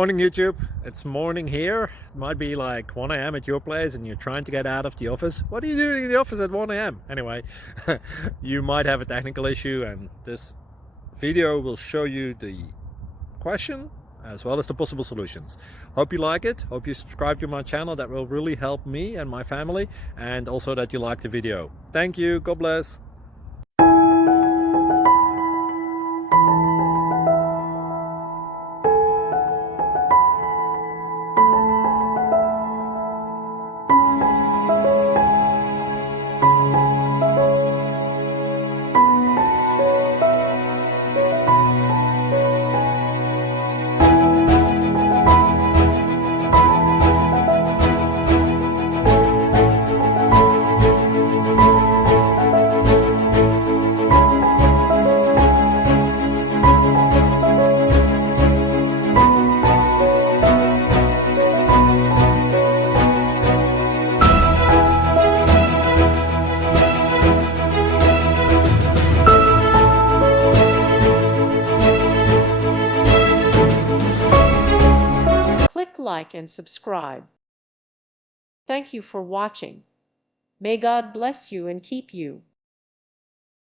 Morning YouTube, it's morning here. It might be like 1 a.m. at your place and you're trying to get out of the office. What are you doing in the office at 1 a.m.? Anyway, you might have a technical issue and this video will show you the question as well as the possible solutions. Hope you like it, hope you subscribe to my channel. That will really help me and my family, and also that you like the video. Thank you, God bless. Click like and subscribe. Thank you for watching. May God bless you and keep you.